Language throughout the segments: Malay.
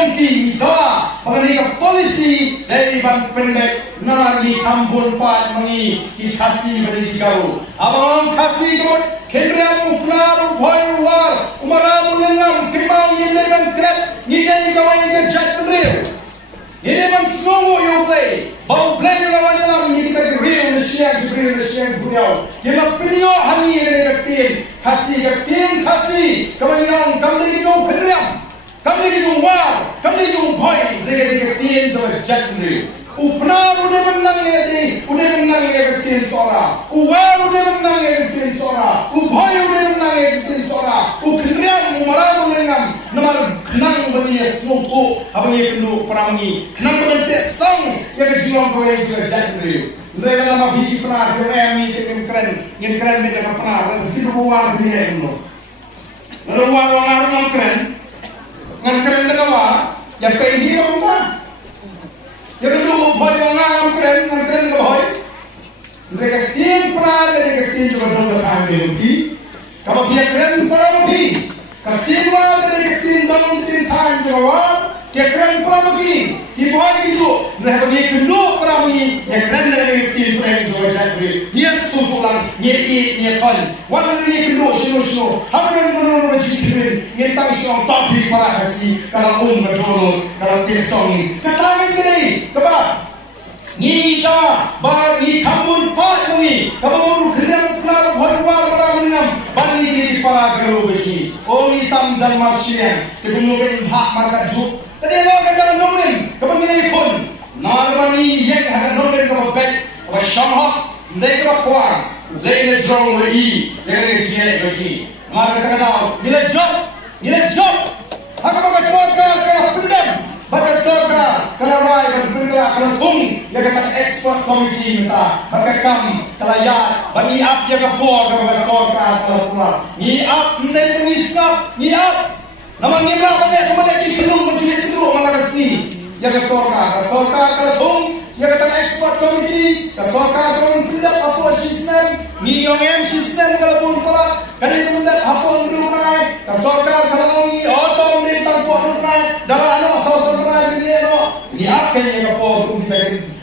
jongki doa pengenika polisi dari ban pendek nari kampun pat mengi ki kasih beri kau abang kasih kau kendra muflar boy war umara mulenam krimau dengan kret ngai kau ini jat real ini man semua you play bau play lawan dalam ni kita real nasihat beliau yang beliau hani dengan tim kasih kemudian kami itu pendam kami itu war, kami itu boy, mereka tin tu jatuh. Upnar udah menang ni tin sora. War udah menang ni tin sora. Boy udah menang ni tin sora. Ukriam umaran menang, nama kenang bagi semua. Apa yang perlu perangi? Kenang bagi tesang yang kejiwang kau yang jatuh. Mereka nama biji penar, kami ini keren mereka penar. Kita war dunia ini. Lalu war keren. Ngan keren degawa ya pehi rumah ya dulu boy ngan keren boy mereka tin juga dong ambil di kalau dia keren pergi kecil mereka tin dong tin time jawa dia keren pergi di boy itu mereka dia dulu pergi ya keren mereka tin juga jadi dia susulan dia kon wala dia dulu show hampir menurut jikirin dia tak siang topik para kasih kalau betul kalau tesong kata ini kebab ni jawa bagi kampung pat ni kamu kena kenal bahwa orang menam bani di para guru besi oni tam dan masih kemudian hak marka juk tadi lo kata nombrin kemudian pun nalbani yang ada nombrin ke back apa syamah mereka kuat lain jauh lagi dari sini besi maka kata bila job aku bagi sorga pendam bagi sorga kalau rai berbeda kalau tung dia kata export committee minta maka kam telayat bagi up dia kapor bagi sorga kalau keluar ni up ni up nama ni berapa dia kemudian di belum mencuri itu malah kesini dia ke sorga kalau tung dia kata export committee ke sorga kalau tidak apa sistem ni yang sistem kalau pun pula kan itu tidak apa untuk naik ke sorga kalau ni otom ni tanpa naik dalam anak sorga ni apa yang kapor pun kita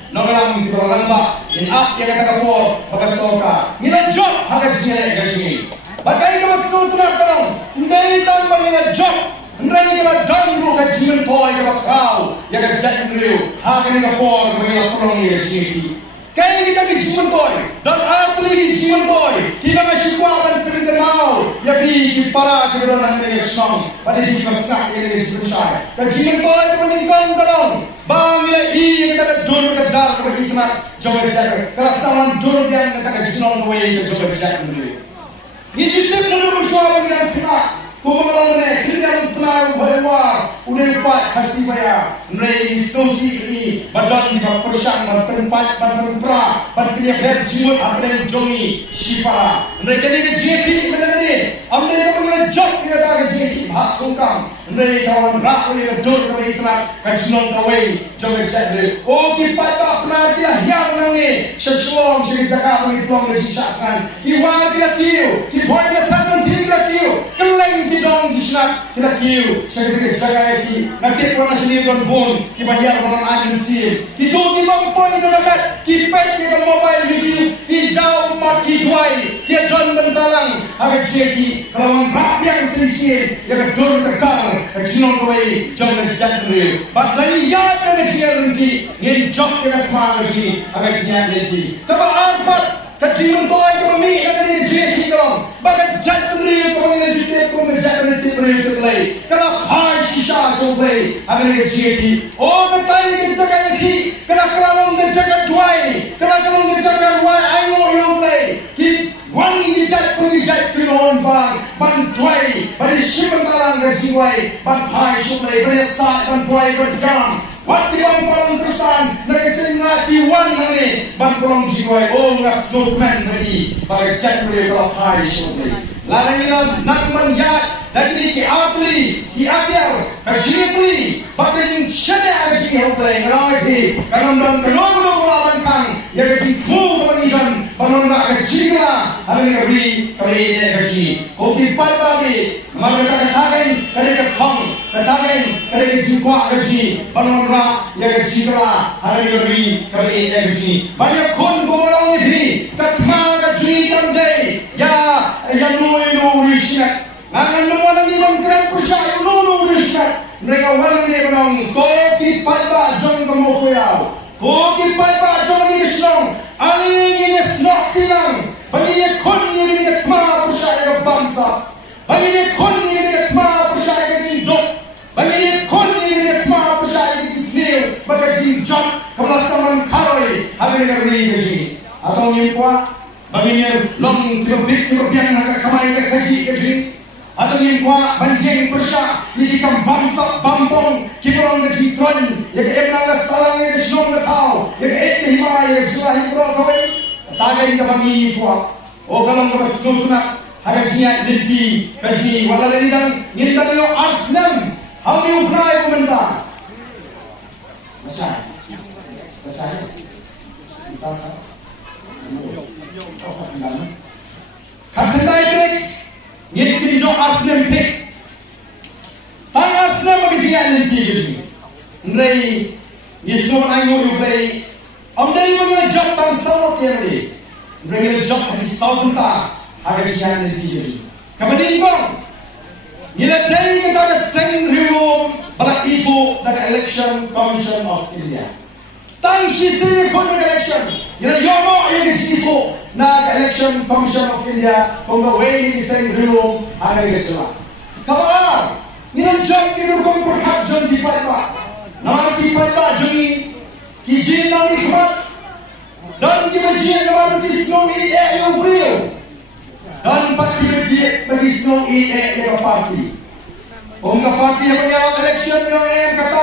nonglang di lambak ni apa yang kapor pakai sorga ni job harga gaji bagai ke masuk tu nak kalau ni tambah ni job Nrai kala dangru ka jimen toy ka kau ya ka jat mriu ha ka ni ka por ka ni prong ni chiki kai ni ka jimen toy dan atli ni jimen toy kita masih kuat pergi mau ya bi para ka ron ni song pada di ka sak ni jimen sai ka jimen toy ka ni kan kalong bang le i ka dur ka dar ka itna jobe jat ka saman dur dia ka jinon ko ye jobe jat mriu ni jistem nuru shwa ni ka Kumulane kita penaruh bahwa udah empat kasih bayar nilai institusi ini badan di persang bertempat bertempra berpilih berjumut apa yang jongi sifara mereka ni JP benar ni apa yang mereka job kita tak JP hak hukum mereka kawan rak oleh dor kami telah kajian kawai job jadi oh kita tak pernah dia yang ni sesuatu yang jaga kami belum disahkan iwan kita kiu kita tanam kita kiu keleng bidang disnak kita kiu saya jaga lagi nanti pernah sendiri don bon kita bayar orang agensi itu di mampu itu dapat kita kita mobile video hijau mati duai dia don bentalang agak jadi kalau orang yang sedikit dia kedor tekar kejinon kawai jangan jatuh padahal ya kan dia nanti ini job kita kemana sini agak jadi tapi apa kejinon kawai kami ada di jadi dong bagai jatuh kami jadi play kalau high shisha so play agak jadi oh betul kita kaki kalau menjaga duai kalau menjaga duai I know you play Wang dijat pinon ban tuai beri simen talang gajiwai ban pai sumai beri sat ban tuai berjam waktu ban kolong terusan negesin ngati wan nani ban kolong jiwai oh ngasukmen beri bagi jat beri kalau pai sumai lalu nak menjat dari ki akhir kajiri bagi syada gaji play ngai kalau lawan kang ya gaji ku penidan panona gaji hari ini kami gaji kopi pai bagi maka katakan dari kong katakan kada gaji kuat gaji panonra ya gaji kala hari gaji kami gaji banyak kon borang ini katma gaji kamdai ya nui risyak ngangan semua lagi mengkran percaya nui risyak mereka walang ni benong kopi pada jong kemokoyau kopi pada jong ini senang aling ini senang tiang bagi kon ini katma percaya bangsa bagi kon ini katma percaya hidup bagi kon ini katma percaya Israel bagi jom kebelas kaman karoi hari gaji atau nyimpa bagi long lebih kerupian nak kamai gaji atau nyimpa banjeng persa di kam bangsa bampong kibrong gaji tuan ya ke emna salang ya shom na tau ya ke hima ya jua hibro kawai tagai ka bagi nyimpa o kalong ka sutuna hagajinya diti gaji wala dan ngitan yo aslam how you cry kumenta masai Kakandai kek, nyetin jo aslam kek, tang aslam bagi dia nanti jadi. Nrai, Yesus mengayu nrai, amdai mana job tang sawat yang ni, nrai job di sawat ta, ada dia nanti jadi. Kemudian bang, nyetai kita ada seng riu balak ibu dari Election Commission of India. Tang sisi kon election, yang yomo yang disitu na Election Commission of India, kongga way ni seng riu ada election. Kawan, nilang job kita kong berhak jon di paypa, nama di paypa joni, kijin nang ikmat, dan kijin nama di snow yang beriu, dan pati kijin bagi snow yang parti. Kongga parti yang menyalak election yang kata